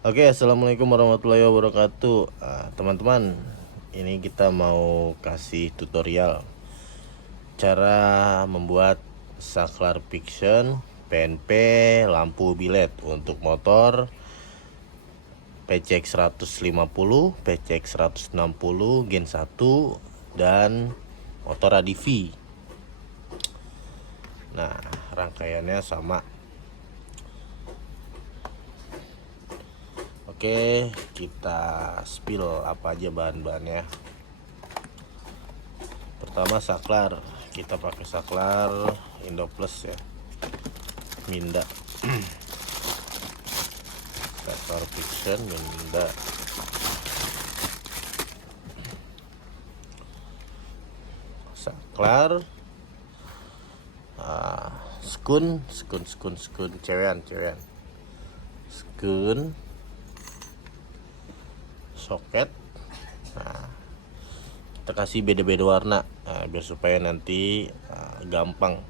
Oke, assalamualaikum warahmatullahi wabarakatuh. Teman-teman, ini kita mau kasih tutorial cara membuat saklar fiction PNP lampu bilet untuk motor PCX 150, PCX 160, Gen 1 dan motor ADV. Nah, rangkaiannya sama. Oke, kita spill apa aja bahan-bahannya. Pertama saklar, kita pakai saklar Indoplus ya, Minda. Saklar fiction Minda. Saklar skun cewean skun soket. Nah, kita kasih beda-beda warna biar supaya nanti gampang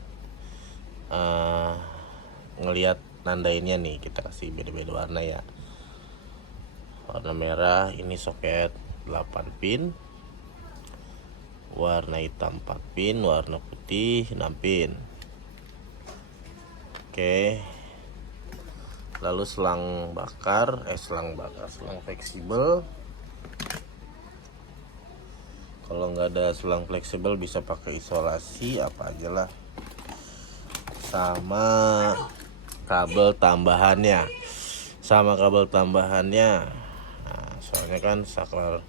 ngelihat nandainnya nih. Kita kasih beda-beda warna ya. Warna merah ini soket 8 pin, warna hitam 4 pin, warna putih 6 pin. Oke, lalu selang fleksibel. Kalau nggak ada selang fleksibel bisa pakai isolasi apa aja lah, sama kabel tambahannya. Nah, soalnya kan saklar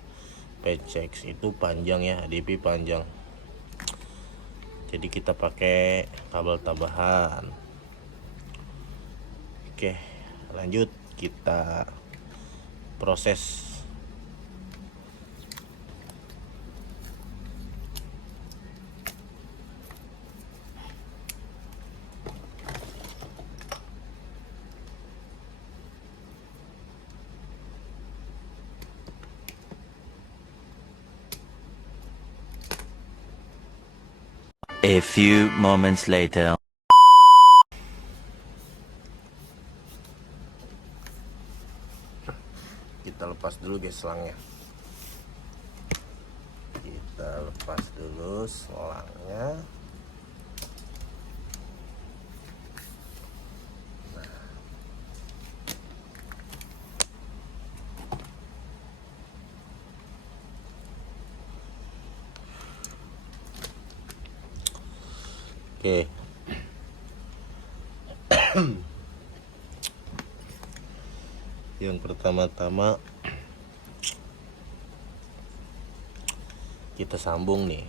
PCX itu panjang ya, ADP panjang, jadi kita pakai kabel tambahan. Oke, lanjut kita proses. A few moments later. Kita lepas dulu guys selangnya. Kita lepas dulu selangnya. Oke. Yang pertama-tama kita sambung nih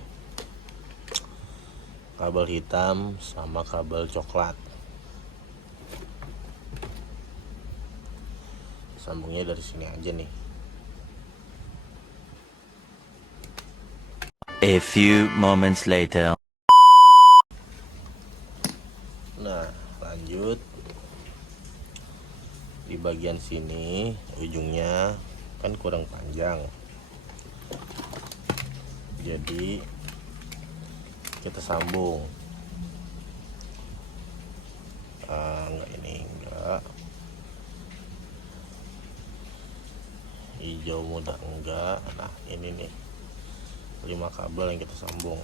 kabel hitam sama kabel coklat. Sambungnya dari sini aja nih. A few moments later. Nah, lanjut di bagian sini ujungnya kan kurang panjang, jadi kita sambung. Enggak hijau muda enggak. Nah, ini nih 5 kabel yang kita sambung.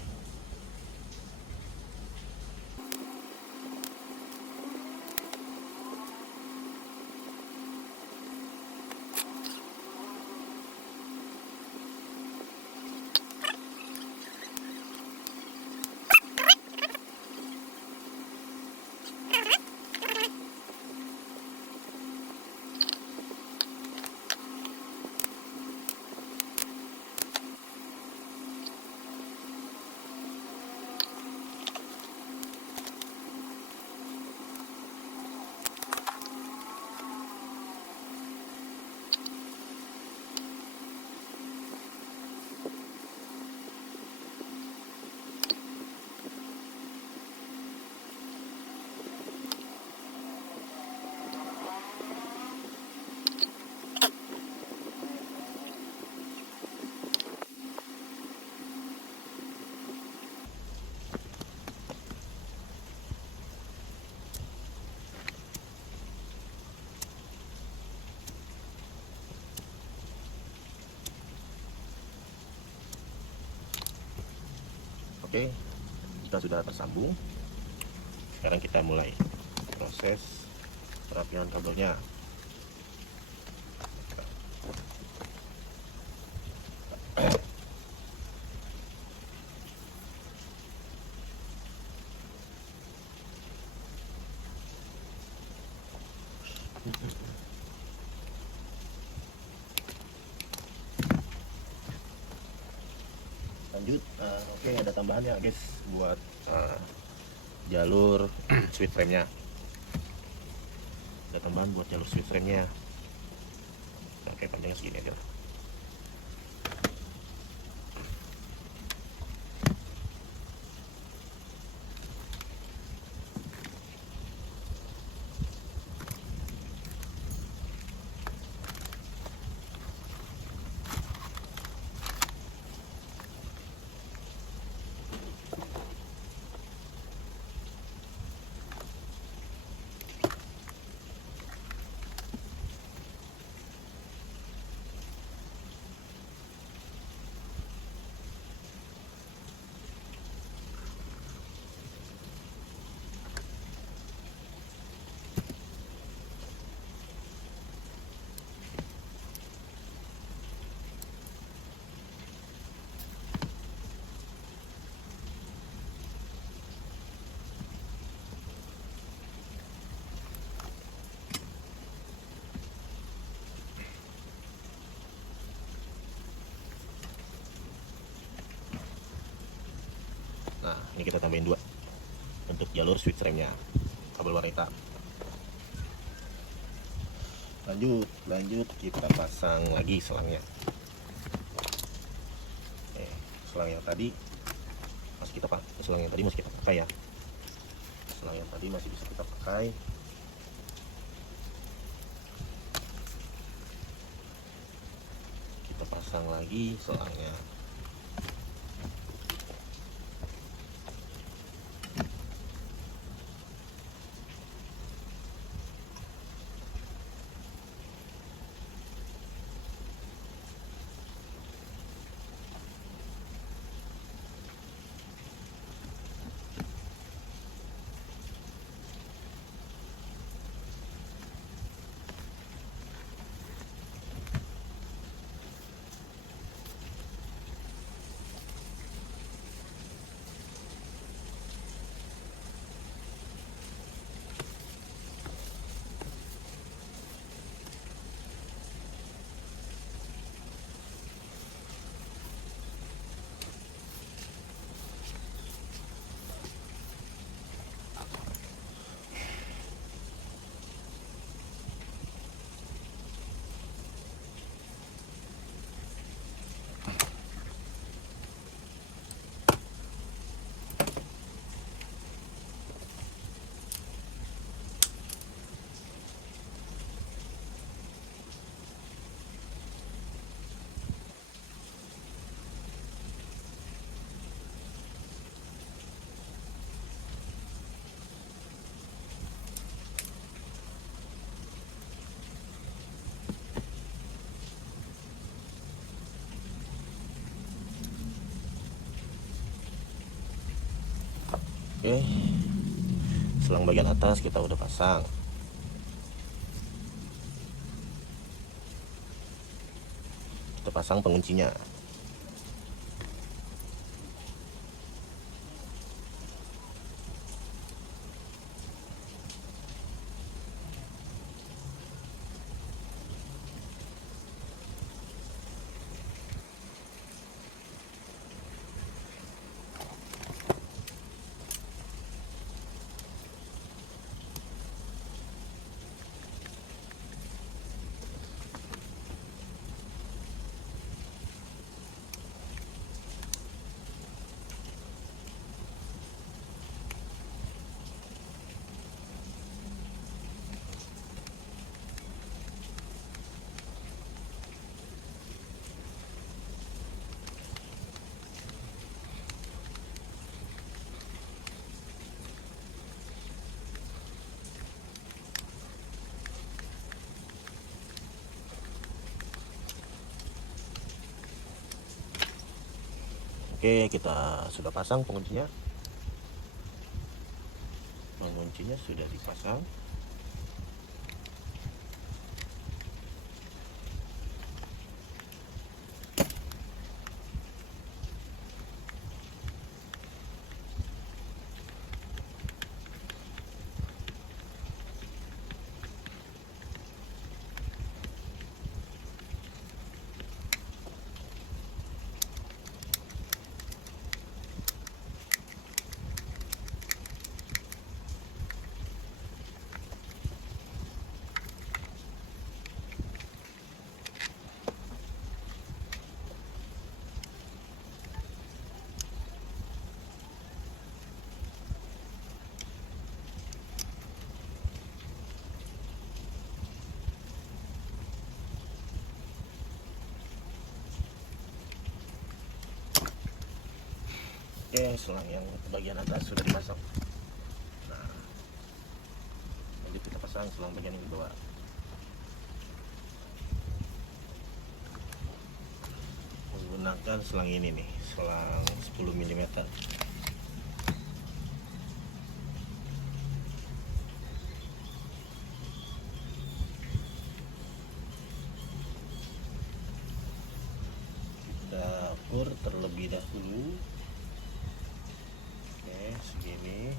Oke, jika sudah tersambung, sekarang kita mulai proses perapian kabelnya. Lanjut, oke, ada tambahan ya guys buat jalur switch frame-nya. Ada tambahan buat jalur switch frame-nya. Oke, panjangnya segini aja. Nah, ini kita tambahin 2 untuk jalur switch frame-nya, kabel warna hitam. Lanjut kita pasang lagi selangnya. Selang yang tadi masih kita pakai, ya. Selang yang tadi masih bisa kita pakai. Kita pasang lagi selangnya. Oke, selang bagian atas kita udah pasang. Kita pasang penguncinya. Oke, kita sudah pasang penguncinya. Penguncinya sudah dipasang. Oke, selang yang bagian atas sudah dipasang. Nah, lanjut kita pasang selang bagian yang di bawah. Menggunakan selang ini nih, selang 10 mm. Kita ukur terlebih dahulu. Oke, segini.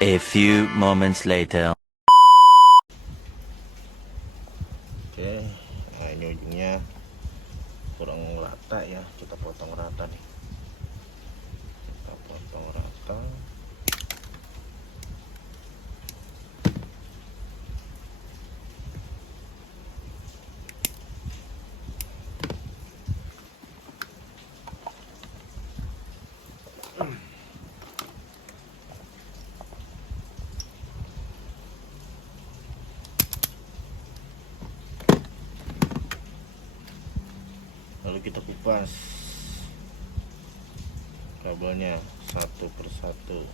A few moments later. Oke, nah ini ujungnya kurang rata ya, kita potong rata nih. Kita potong rata. Lalu kita kupas kabelnya satu persatu.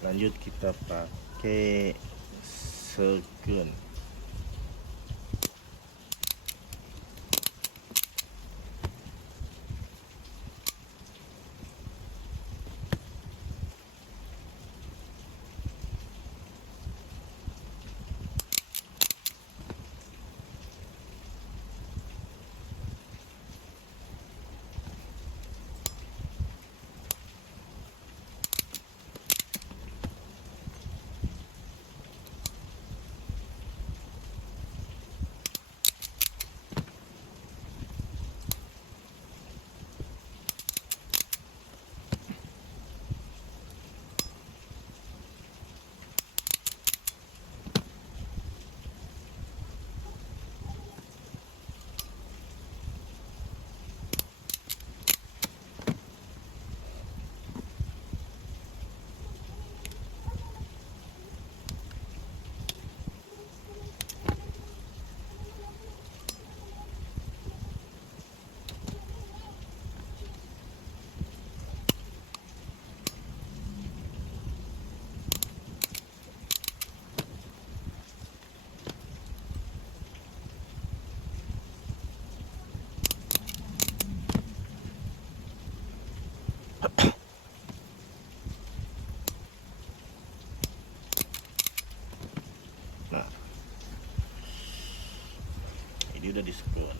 Lanjut kita pakai segen. sudah diskon.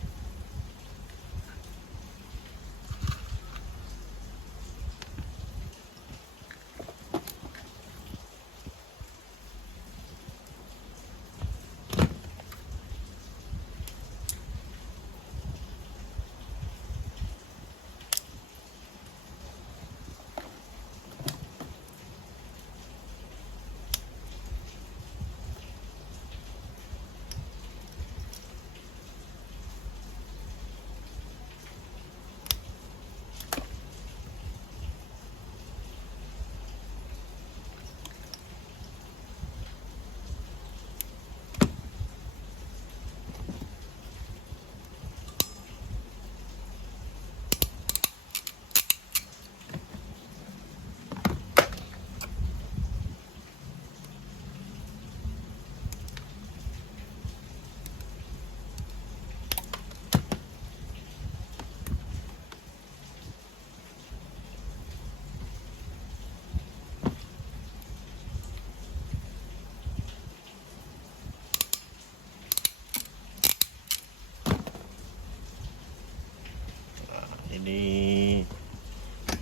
Ini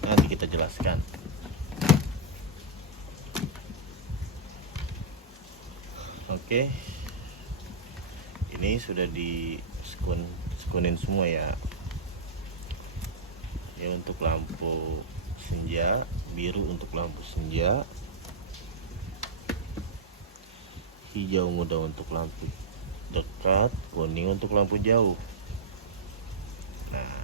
nanti kita jelaskan. Oke, ini sudah di skunin semua ya. Ya, untuk lampu senja, biru untuk lampu senja, hijau muda untuk lampu dekat, kuning untuk lampu jauh. Nah,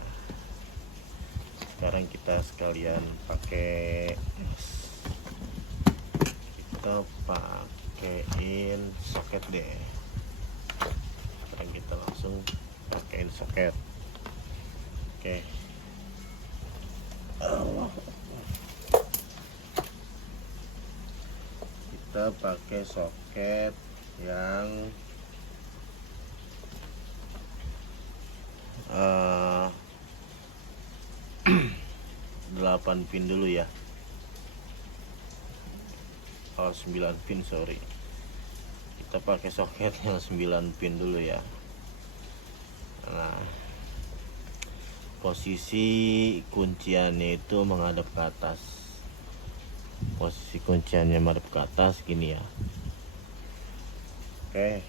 sekarang kita sekalian pakein soket deh. Sekarang kita langsung pakein soket. Oke. Kita pakai soket yang 8 pin dulu ya. 9 pin, sorry. Kita pakai soket yang 9 pin dulu ya. Nah, posisi kunciannya itu menghadap ke atas. Posisi kunciannya menghadap ke atas gini ya. Oke.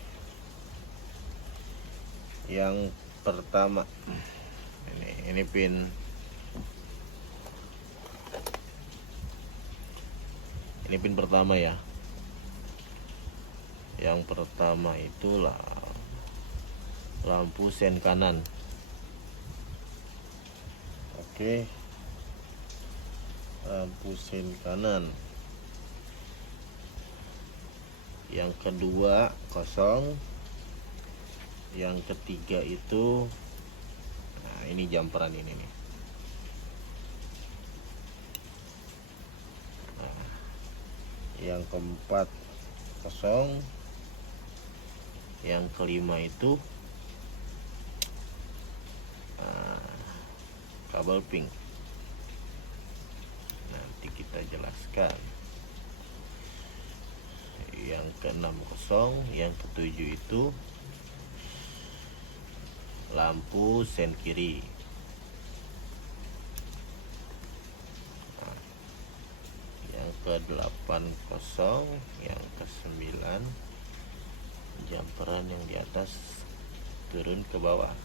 Yang pertama ini pin. Ini pin pertama ya. Yang pertama itulah lampu sen kanan. Oke. Lampu sen kanan. Yang kedua kosong. Yang ketiga itu, nah ini jumperan ini nih. Nah, yang keempat kosong. Yang kelima itu kabel pink. Nanti kita jelaskan. Yang keenam kosong, yang ketujuh itu lampu sen kiri. Nah, yang ke-8 kosong, yang ke-9 jumperan yang di atas turun ke bawah.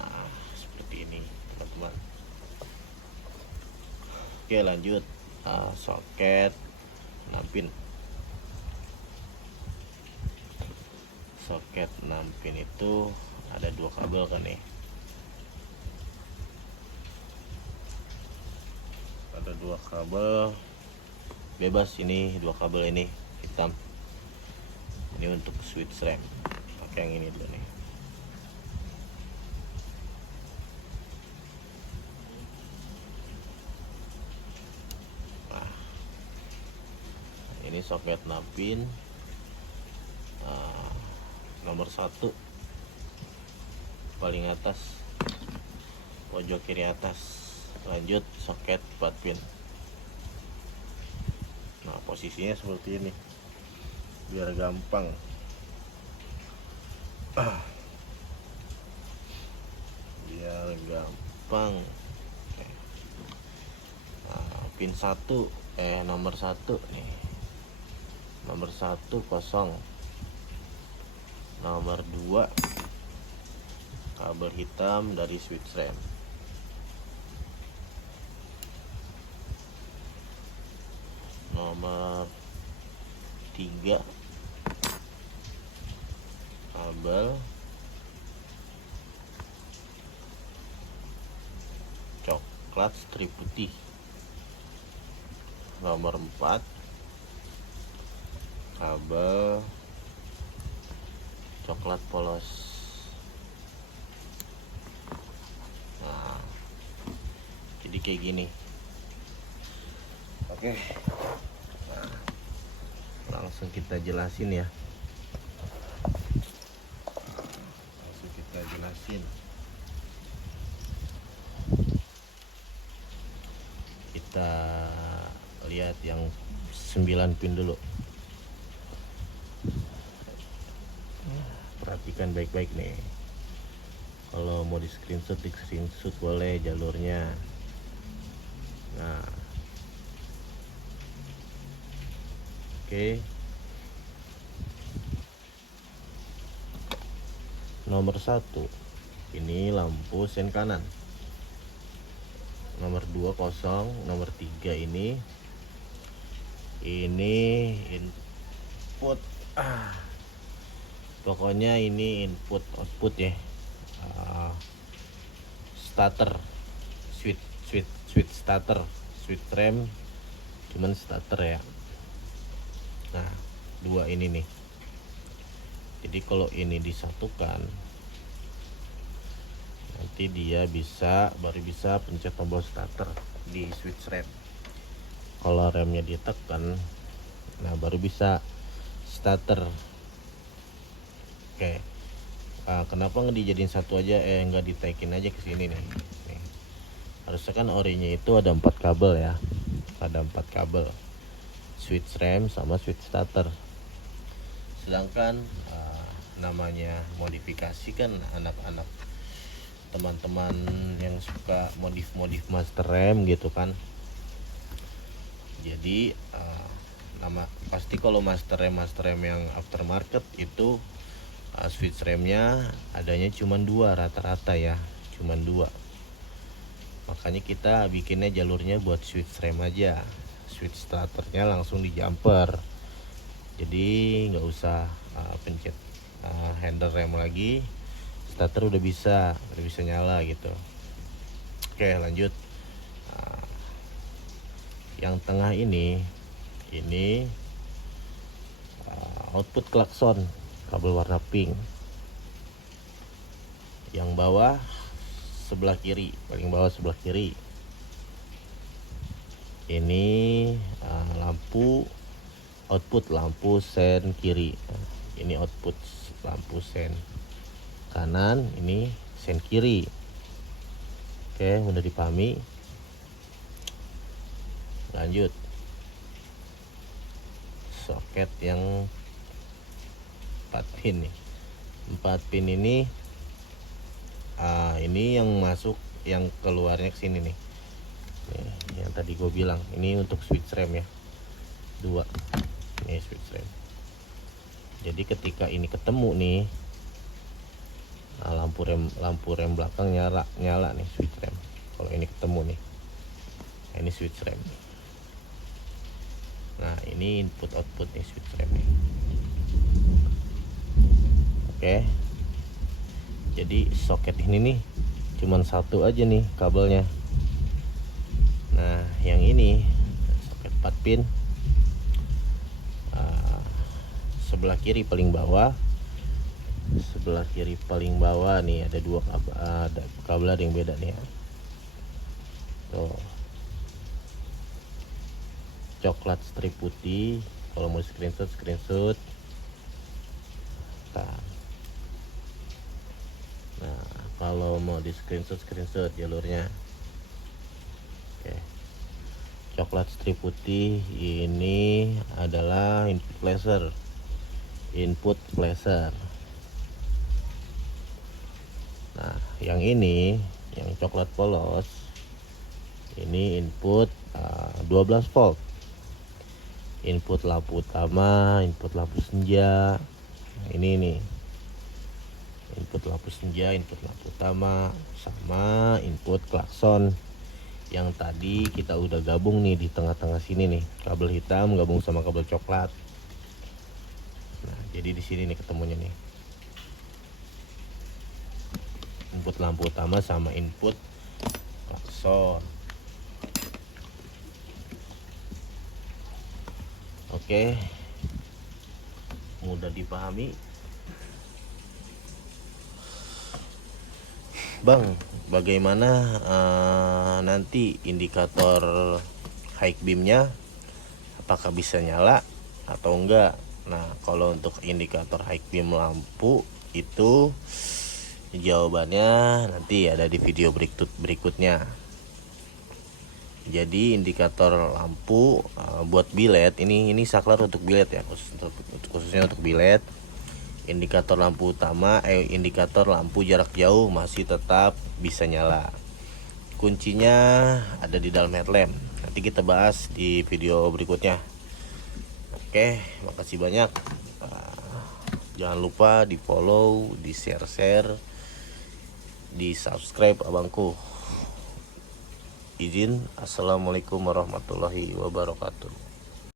Nah, seperti ini teman-teman. Oke, lanjut. Soket 6 pin. Soket 6 pin itu ada 2 kabel kan nih. Ada 2 kabel bebas, ini 2 kabel ini hitam. Ini untuk switch rem. Pakai yang ini dulu nih. Nah, ini soket 6 pin. Nomor 1 paling atas pojok kiri atas. Lanjut soket 4 pin. Nah, posisinya seperti ini biar gampang. biar gampang. Oke. Nah, pin 1 nomor 1 nih, nomor 1 kosong, nomor 2 kabel hitam dari switch rem, nomor 3 kabel coklat strip putih, nomor 4 kabel coklat polos. Nah, jadi kayak gini. Oke, nah, langsung kita jelasin ya. Langsung kita jelasin. Kita lihat yang 9 pin dulu. Perhatikan baik-baik nih. Kalau mau di screenshot boleh jalurnya. Nah, oke. Nomor 1 ini lampu sen kanan, nomor 2 kosong, nomor 3 ini input. Pokoknya ini input output ya. Starter, switch starter, switch rem, cuman starter ya. Nah, 2 ini nih. Jadi kalau ini disatukan, nanti dia baru bisa pencet tombol starter di switch rem. Kalau remnya ditekan, nah baru bisa starter. Oke. Kenapa nggak dijadiin satu aja, nggak ditaikin aja ke sini nih. Harusnya kan orinya itu ada 4 kabel ya, ada 4 kabel, switch rem sama switch starter. Sedangkan namanya modifikasi kan anak-anak, teman-teman yang suka modif master rem gitu kan. Jadi pasti kalau master rem yang aftermarket itu switch remnya adanya cuma 2 rata-rata ya, cuma 2. Makanya kita bikinnya jalurnya buat switch rem aja, switch starternya langsung di jumper. Jadi nggak usah pencet handle rem lagi, starter udah bisa nyala gitu. Oke, lanjut. Yang tengah ini output klakson, kabel warna pink. Yang bawah sebelah kiri, paling bawah sebelah kiri, ini lampu output, lampu sen kiri. Ini output lampu sen kanan, ini sen kiri. Oke, udah dipahami. Lanjut, soket yang 4 pin nih. 4 pin ini yang masuk, yang keluarnya ke sini nih. Yang tadi gue bilang, ini untuk switch rem ya. 2. Ini switch rem. Jadi ketika ini ketemu nih, lampu rem belakang nyala nih, switch rem. Kalau ini ketemu nih. Ini switch rem. Nah, ini input output nih, switch rem nih. Oke. Jadi soket ini nih cuman 1 aja nih kabelnya. Nah, yang ini soket 4 pin, sebelah kiri paling bawah. Sebelah kiri paling bawah nih ada 2 kabel, ada kabel ada yang beda nih ya. Tuh. Coklat strip putih. Kalau mau screenshot. Nah, kalau mau di screenshot jalurnya. Oke. Coklat strip putih ini adalah input flasher. Nah, yang ini, yang coklat polos, ini input 12 volt. Input lampu utama, input lampu senja. Nah, ini nih. Input lampu senja, input lampu utama, sama input klakson. Yang tadi kita udah gabung nih di tengah-tengah sini nih. Kabel hitam gabung sama kabel coklat. Nah, jadi di sini nih ketemunya nih. Input lampu utama sama input klakson. Oke, mudah dipahami. Bang, bagaimana nanti indikator high beamnya, apakah bisa nyala atau enggak? Nah, kalau untuk indikator high beam lampu itu jawabannya nanti ada di video berikutnya. Jadi indikator lampu buat bilet ini saklar untuk bilet ya, khususnya untuk bilet. Indikator lampu utama indikator lampu jarak jauh masih tetap bisa nyala. Kuncinya ada di dalam headlamp. Nanti kita bahas di video berikutnya. Oke, makasih banyak. Jangan lupa di follow, di share, di subscribe abangku. Izin, assalamualaikum warahmatullahi wabarakatuh.